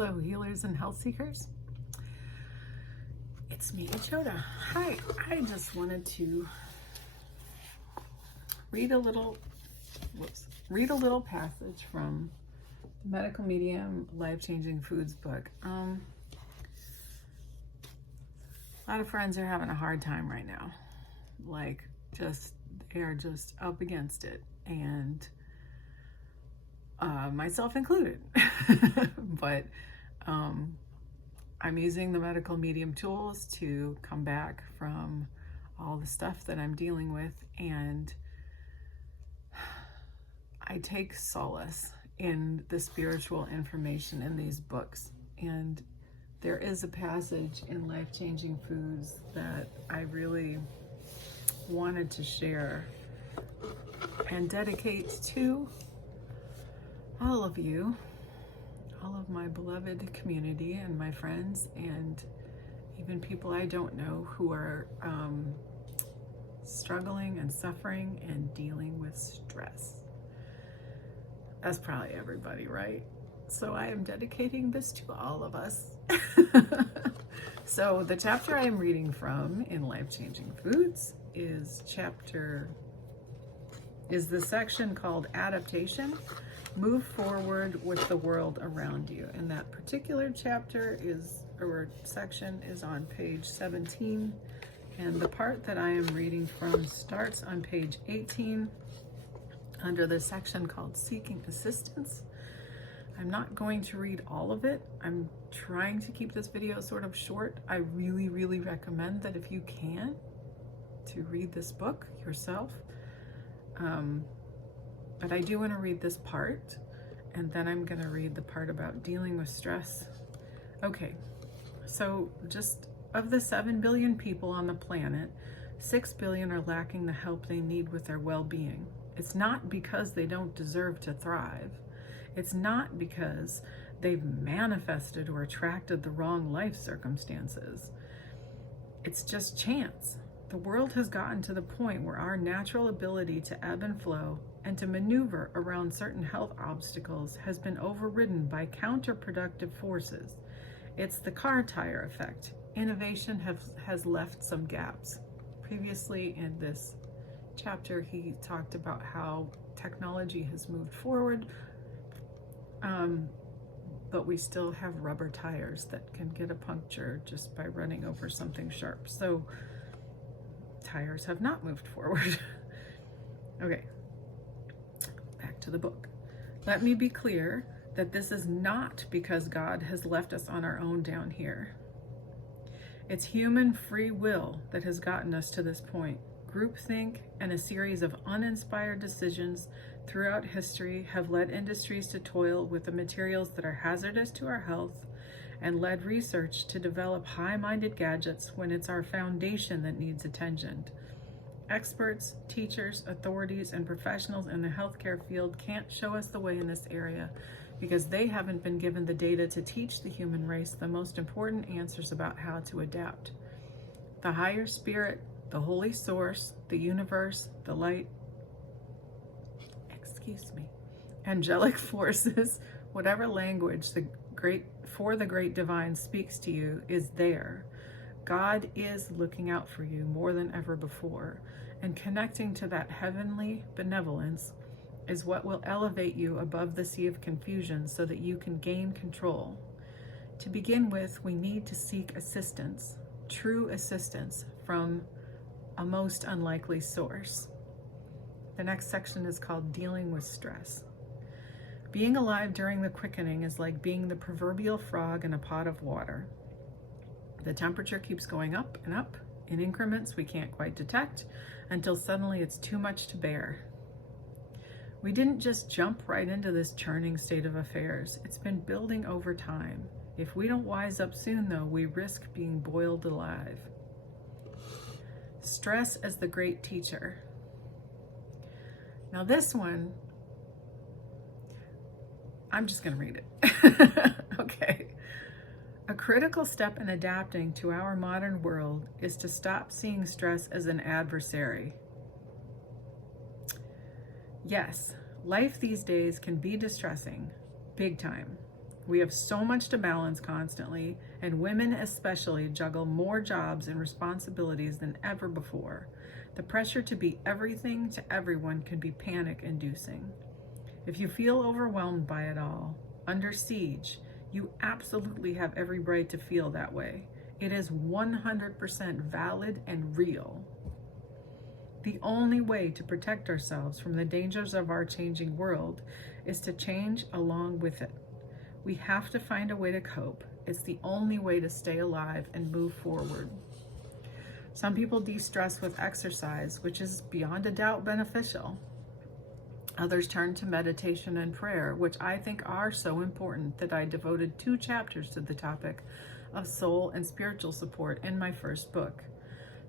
Hello, healers and health seekers. It's me, Choda. Hi, I just wanted to read a little passage from Medical Medium Life-Changing Foods book. A lot of friends are having a hard time right now. They're just up against it, and myself included. But I'm using the medical medium tools to come back from all the stuff that I'm dealing with, and I take solace in the spiritual information in these books. And there is a passage in Life-Changing Foods that I really wanted to share and dedicate to all of you, all of my beloved community and my friends, and even people I don't know who are struggling and suffering and dealing with stress. That's probably everybody, right? So I am dedicating this to all of us. So the chapter I am reading from in Life-Changing Foods is the section called Adaptation. Move forward with the world around you. And that particular section is on page 17. And the part that I am reading from starts on page 18 under the section called Seeking Assistance. I'm not going to read all of it. I'm trying to keep this video sort of short. I really, really recommend that if you can, to read this book yourself. But I do want to read this part, and then I'm going to read the part about dealing with stress. Okay, so just of the 7 billion people on the planet, 6 billion are lacking the help they need with their well-being. It's not because they don't deserve to thrive. It's not because they've manifested or attracted the wrong life circumstances. It's just chance. The world has gotten to the point where our natural ability to ebb and flow and to maneuver around certain health obstacles has been overridden by counterproductive forces. It's the car tire effect. Innovation has left some gaps. Previously in this chapter, he talked about how technology has moved forward, but we still have rubber tires that can get a puncture just by running over something sharp. So tires have not moved forward. Okay, back to the book. Let me be clear that this is not because God has left us on our own down here. It's human free will that has gotten us to this point. Groupthink and a series of uninspired decisions throughout history have led industries to toil with the materials that are hazardous to our health, and led research to develop high-minded gadgets when it's our foundation that needs attention. Experts, teachers, authorities, and professionals in the healthcare field can't show us the way in this area because they haven't been given the data to teach the human race the most important answers about how to adapt. The higher spirit, the holy source, the universe, the light, angelic forces, whatever language the great divine speaks to you is there. God is looking out for you more than ever before, and connecting to that heavenly benevolence is what will elevate you above the sea of confusion so that you can gain control. To begin with, we need to seek assistance, true assistance from a most unlikely source. The next section is called Dealing with Stress. Being alive during the quickening is like being the proverbial frog in a pot of water. The temperature keeps going up and up in increments we can't quite detect until suddenly it's too much to bear. We didn't just jump right into this churning state of affairs. It's been building over time. If we don't wise up soon, though, we risk being boiled alive. Stress as the great teacher. Now this one, I'm just going to read it. Okay. A critical step in adapting to our modern world is to stop seeing stress as an adversary. Yes, life these days can be distressing, big time. We have so much to balance constantly, and women especially juggle more jobs and responsibilities than ever before. The pressure to be everything to everyone can be panic-inducing. If you feel overwhelmed by it all, under siege, you absolutely have every right to feel that way. It is 100% valid and real. The only way to protect ourselves from the dangers of our changing world is to change along with it. We have to find a way to cope. It's the only way to stay alive and move forward. Some people de-stress with exercise, which is beyond a doubt beneficial. Others turn to meditation and prayer, which I think are so important that I devoted 2 chapters to the topic of soul and spiritual support in my first book.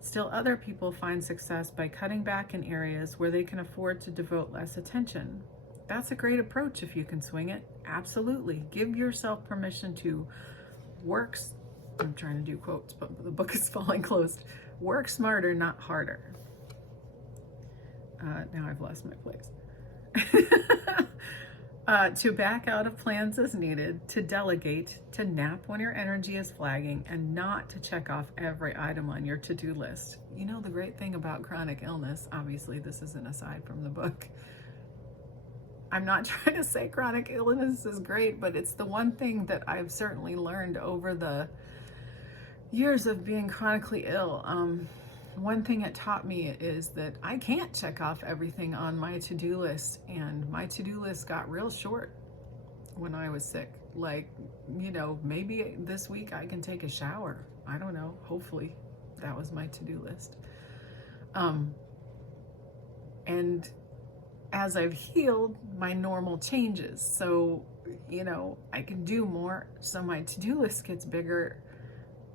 Still, other people find success by cutting back in areas where they can afford to devote less attention. That's a great approach if you can swing it. Absolutely. Give yourself permission to I'm trying to do quotes, but the book is falling closed. Work smarter, not harder. Now I've lost my place. To back out of plans as needed, to delegate, to nap when your energy is flagging, and not to check off every item on your to-do list. You know, the great thing about chronic illness, obviously this is an aside from the book. I'm not trying to say chronic illness is great, but it's the one thing that I've certainly learned over the years of being chronically ill. One thing it taught me is that I can't check off everything on my to-do list, and my to-do list got real short when I was sick. Like, you know, maybe this week I can take a shower. I don't know. Hopefully that was my to-do list. And as I've healed, my normal changes. So, you know, I can do more. So my to-do list gets bigger.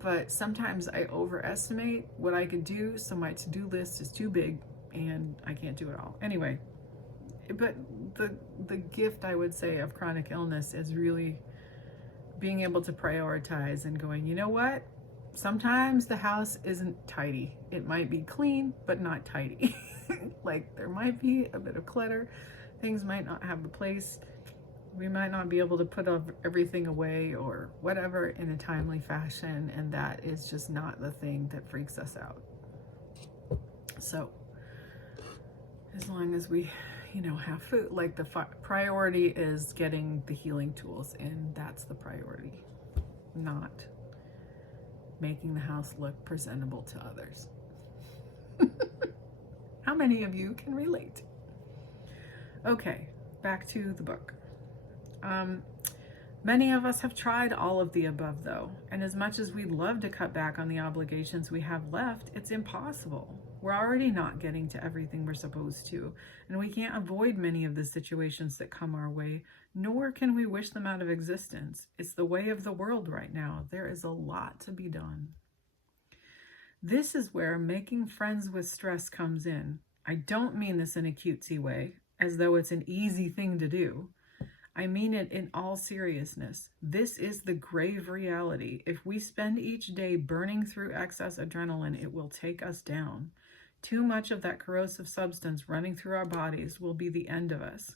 But sometimes I overestimate what I could do, so my to-do list is too big and I can't do it all. Anyway, but the gift, I would say, of chronic illness is really being able to prioritize and going, you know what? Sometimes the house isn't tidy. It might be clean, but not tidy. Like, there might be a bit of clutter. Things might not have the place. We might not be able to put everything away or whatever in a timely fashion, and that is just not the thing that freaks us out. So as long as we, you know, have food, like the priority is getting the healing tools in. That's the priority, not making the house look presentable to others. How many of you can relate? Okay, back to the book. Many of us have tried all of the above, though, and as much as we'd love to cut back on the obligations we have left, it's impossible. We're already not getting to everything we're supposed to, and we can't avoid many of the situations that come our way, nor can we wish them out of existence. It's the way of the world right now. There is a lot to be done. This is where making friends with stress comes in. I don't mean this in a cutesy way, as though it's an easy thing to do. I mean it in all seriousness. This is the grave reality. If we spend each day burning through excess adrenaline, it will take us down. Too much of that corrosive substance running through our bodies will be the end of us.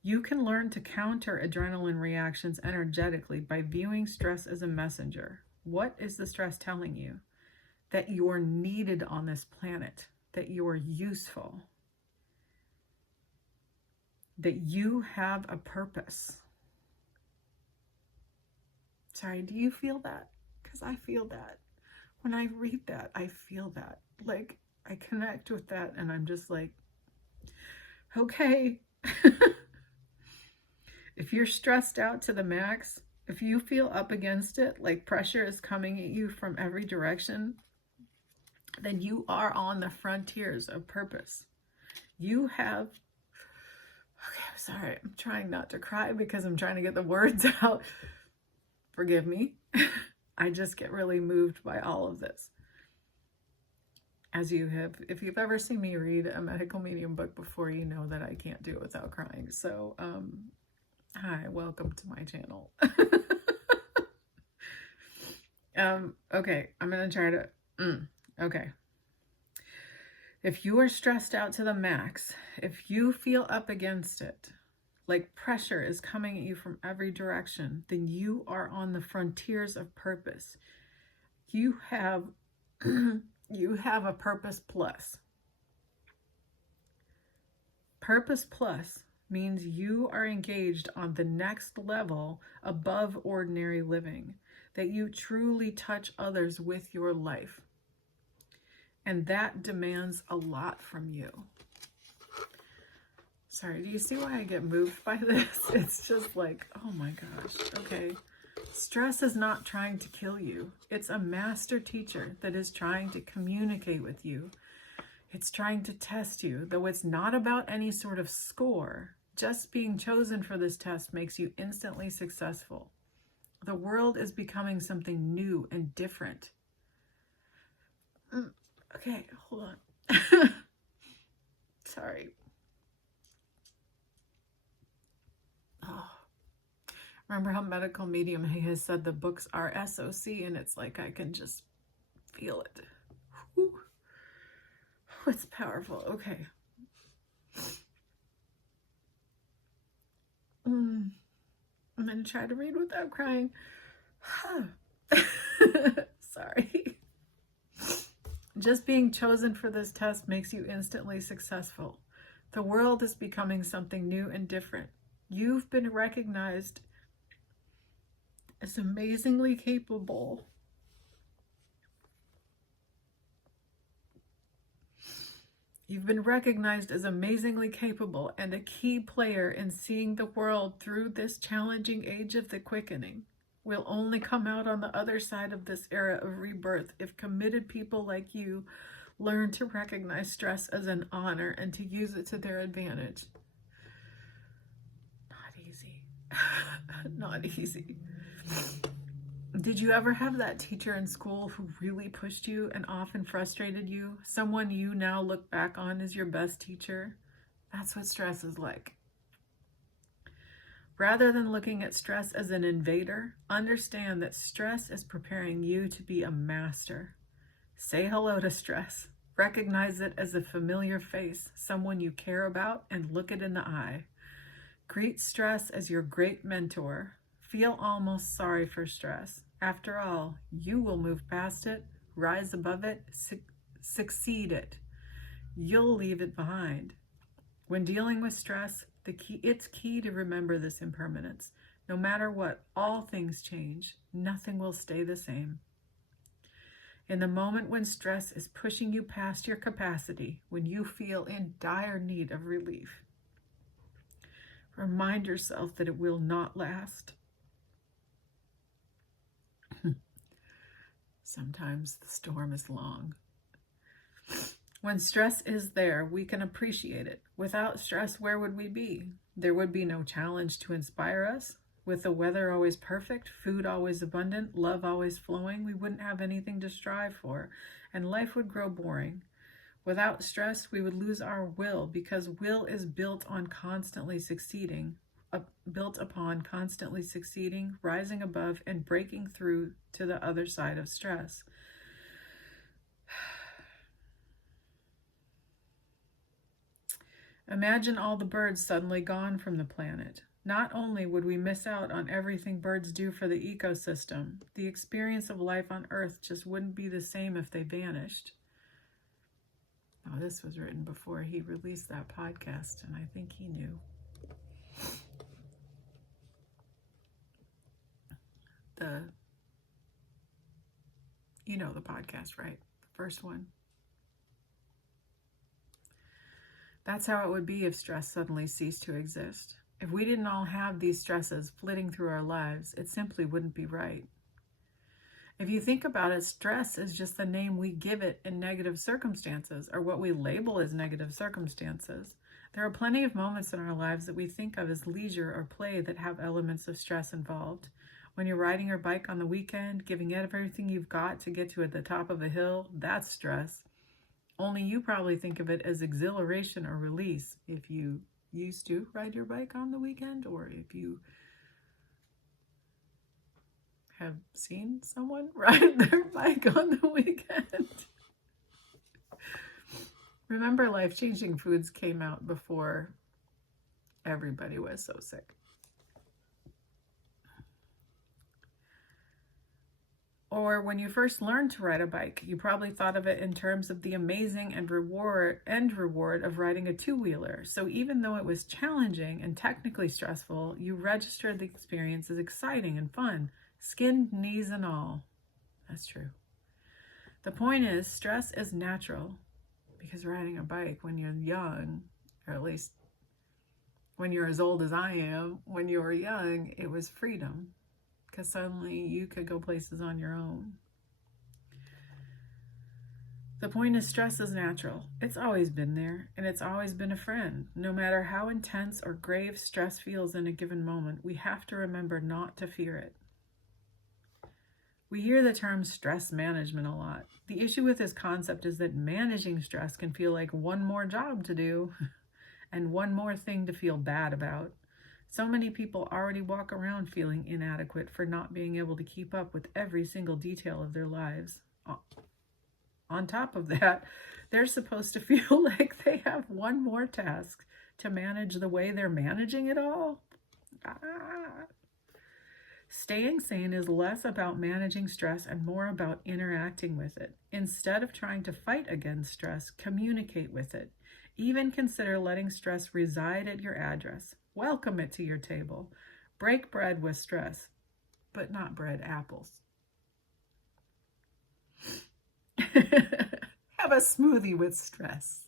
You can learn to counter adrenaline reactions energetically by viewing stress as a messenger. What is the stress telling you? That you're needed on this planet, that you're useful, that you have a purpose. Sorry, do you feel that? Because I feel that. When I read that, I feel that. Like, I connect with that, and I'm just like, okay. If you're stressed out to the max, if you feel up against it, like pressure is coming at you from every direction, then you are on the frontiers of purpose. You have, okay, I'm sorry, I'm trying not to cry because I'm trying to get the words out. Forgive me. I just get really moved by all of this. As you have, if you've ever seen me read a medical medium book before, you know that I can't do it without crying. So, hi, welcome to my channel. Okay, I'm going to try to, okay. If you are stressed out to the max, if you feel up against it, like pressure is coming at you from every direction, then you are on the frontiers of purpose. You have you have a purpose plus. Purpose plus means you are engaged on the next level above ordinary living, that you truly touch others with your life. And that demands a lot from you. Sorry, do you see why I get moved by this? It's just like, oh my gosh, okay. Stress is not trying to kill you. It's a master teacher that is trying to communicate with you. It's trying to test you, though it's not about any sort of score. Just being chosen for this test makes you instantly successful. The world is becoming something new and different. Okay, hold on. Sorry. Oh. Remember how medical medium has said the books are SOC, and it's like I can just feel it. Whew. Oh, it's powerful. Okay. I'm going to try to read without crying. Sorry. Just being chosen for this test makes you instantly successful. The world is becoming something new and different. You've been recognized as amazingly capable. You've been recognized as amazingly capable and a key player in seeing the world through this challenging age of the quickening. We'll only come out on the other side of this era of rebirth if committed people like you learn to recognize stress as an honor and to use it to their advantage. Not easy. Not easy. Did you ever have that teacher in school who really pushed you and often frustrated you? Someone you now look back on as your best teacher? That's what stress is like. Rather than looking at stress as an invader, understand that stress is preparing you to be a master. Say hello to stress. Recognize it as a familiar face, someone you care about, and look it in the eye. Greet stress as your great mentor. Feel almost sorry for stress. After all, you will move past it, rise above it, succeed it. You'll leave it behind. When dealing with stress, it's key to remember this impermanence. No matter what, all things change. Nothing will stay the same. In the moment when stress is pushing you past your capacity, when you feel in dire need of relief, remind yourself that it will not last. Sometimes the storm is long. When stress is there, we can appreciate it. Without stress, where would we be? There would be no challenge to inspire us. With the weather always perfect, food always abundant, love always flowing, we wouldn't have anything to strive for, and life would grow boring. Without stress, we would lose our will, because will is built upon constantly succeeding, rising above, and breaking through to the other side of stress. Imagine all the birds suddenly gone from the planet. Not only would we miss out on everything birds do for the ecosystem, the experience of life on Earth just wouldn't be the same if they vanished. Now, this was written before he released that podcast, and I think he knew. You know the podcast, right? The first one. That's how it would be if stress suddenly ceased to exist. If we didn't all have these stresses flitting through our lives, it simply wouldn't be right. If you think about it, stress is just the name we give it in negative circumstances, or what we label as negative circumstances. There are plenty of moments in our lives that we think of as leisure or play that have elements of stress involved. When you're riding your bike on the weekend, giving everything you've got to get to at the top of a hill, that's stress. Only you probably think of it as exhilaration or release if you used to ride your bike on the weekend, or if you have seen someone ride their bike on the weekend. Remember, life-changing foods came out before Everybody was so sick. Or when you first learned to ride a bike, you probably thought of it in terms of the amazing end reward of riding a two-wheeler. So even though it was challenging and technically stressful, you registered the experience as exciting and fun, skinned knees and all. That's true. The point is, stress is natural, because riding a bike when you're young, or at least when you're as old as I am, when you were young, it was freedom. Because suddenly you could go places on your own. The point is, stress is natural. It's always been there, and it's always been a friend. No matter how intense or grave stress feels in a given moment, we have to remember not to fear it. We hear the term stress management a lot. The issue with this concept is that managing stress can feel like one more job to do and one more thing to feel bad about. So many people already walk around feeling inadequate for not being able to keep up with every single detail of their lives. On top of that, they're supposed to feel like they have one more task to manage the way they're managing it all. Staying sane is less about managing stress and more about interacting with it. Instead of trying to fight against stress, communicate with it. Even consider letting stress reside at your address. Welcome it to your table. Break bread with stress, but not bread apples. Have a smoothie with stress.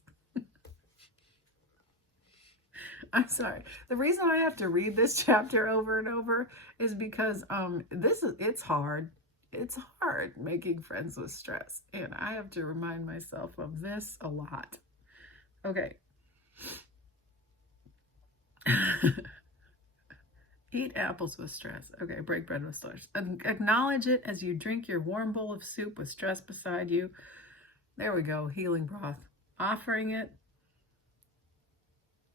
I'm sorry. The reason I have to read this chapter over and over is because it's hard. It's hard making friends with stress, and I have to remind myself of this a lot. Okay. Eat apples with stress. Okay, break bread with stress. Acknowledge it as you drink your warm bowl of soup with stress beside you. There we go, healing broth. Offering it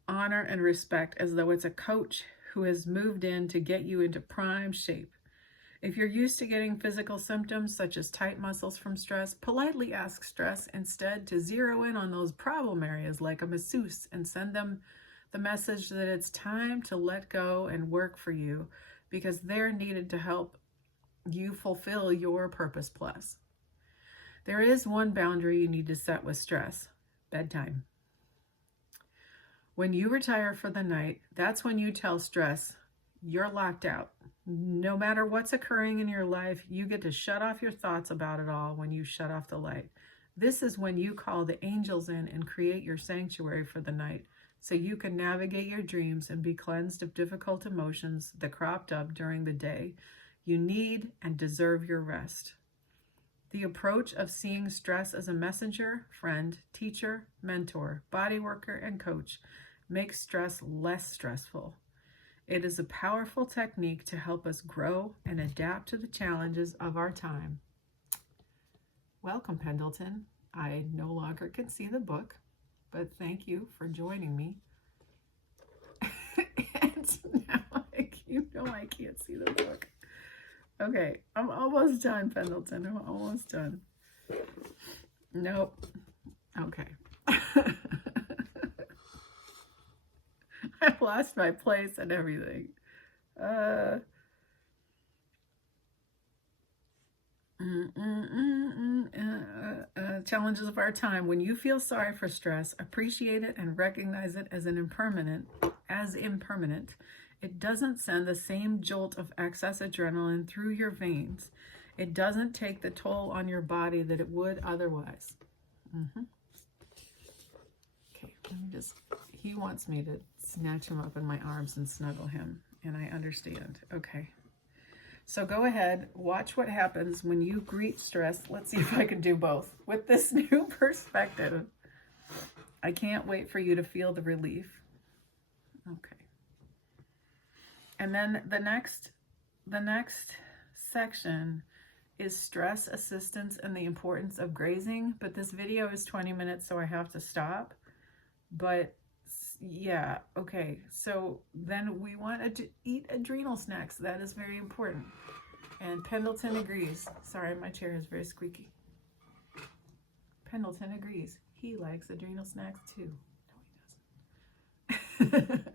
honor and respect as though it's a coach who has moved in to get you into prime shape. If you're used to getting physical symptoms such as tight muscles from stress, politely ask stress instead to zero in on those problem areas like a masseuse and send them the message that it's time to let go and work for you, because they're needed to help you fulfill your purpose plus. There is one boundary you need to set with stress: bedtime. When you retire for the night, that's when you tell stress you're locked out. No matter what's occurring in your life, you get to shut off your thoughts about it all when you shut off the light. This is when you call the angels in and create your sanctuary for the night, so you can navigate your dreams and be cleansed of difficult emotions that cropped up during the day. You need and deserve your rest. The approach of seeing stress as a messenger, friend, teacher, mentor, body worker, and coach makes stress less stressful. It is a powerful technique to help us grow and adapt to the challenges of our time. Welcome, Pendleton. I no longer can see the book, but thank you for joining me. And now I can't see the book. Okay, I'm almost done, Pendleton. I'm almost done. Nope. Okay. I've lost my place and everything. Challenges of our time. When you feel sorry for stress, appreciate it and recognize it as impermanent. It doesn't send the same jolt of excess adrenaline through your veins. It doesn't take the toll on your body that it would otherwise. Okay, he wants me to snatch him up in my arms and snuggle him, and I understand. Okay. So go ahead, watch what happens when you greet stress. Let's see if I can do both with this new perspective. I can't wait for you to feel the relief. Okay. And then the next section is stress assistance and the importance of grazing. But this video is 20 minutes, so I have to stop. But yeah, okay. So then we want to eat adrenal snacks. That is very important. And Pendleton agrees. Sorry, my chair is very squeaky. Pendleton agrees. He likes adrenal snacks too. No, he doesn't.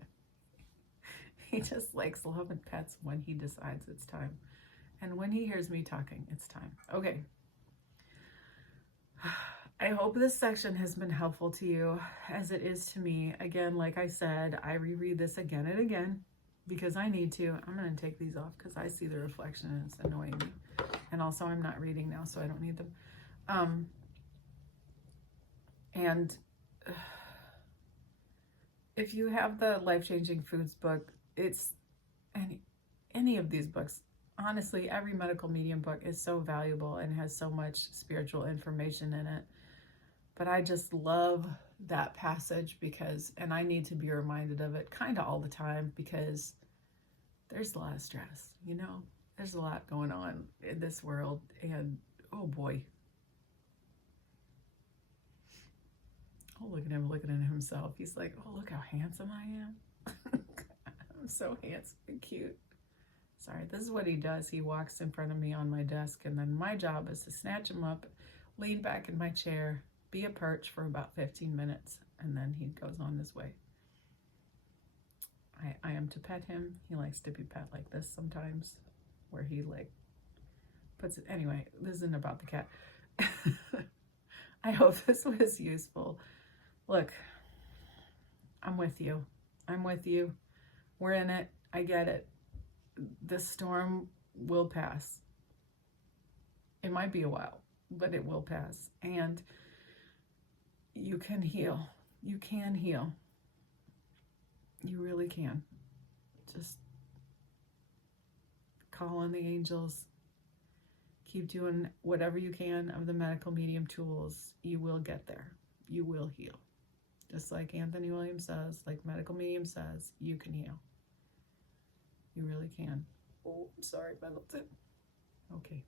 He just likes love and pets when he decides it's time. And when he hears me talking, it's time. Okay. I hope this section has been helpful to you as it is to me. Again, like I said, I reread this again and again because I need to. I'm going to take these off because I see the reflection and it's annoying me. And also I'm not reading now, so I don't need them. And if you have the Life-Changing Foods book, it's any of these books. Honestly, every medical medium book is so valuable and has so much spiritual information in it. But I just love that passage because, and I need to be reminded of it kind of all the time because there's a lot of stress, you know? There's a lot going on in this world, and oh boy. Oh, look at him looking at himself. He's like, oh, look how handsome I am. I'm so handsome and cute. Sorry, this is what he does. He walks in front of me on my desk, and then my job is to snatch him up, lean back in my chair, be a perch for about 15 minutes, and then he goes on his way. I am to pet him. He likes to be pet like this sometimes, where he like puts it. Anyway, this isn't about the cat. I hope this was useful. Look, I'm with you. I'm with you. We're in it. I get it. The storm will pass. It might be a while, but it will pass. And you can heal. You can heal. You really can. Just call on the angels. Keep doing whatever you can of the medical medium tools. You will get there. You will heal. Just like Anthony Williams says, like medical medium says, you can heal. You really can. Oh, I'm sorry, Pendleton. Okay.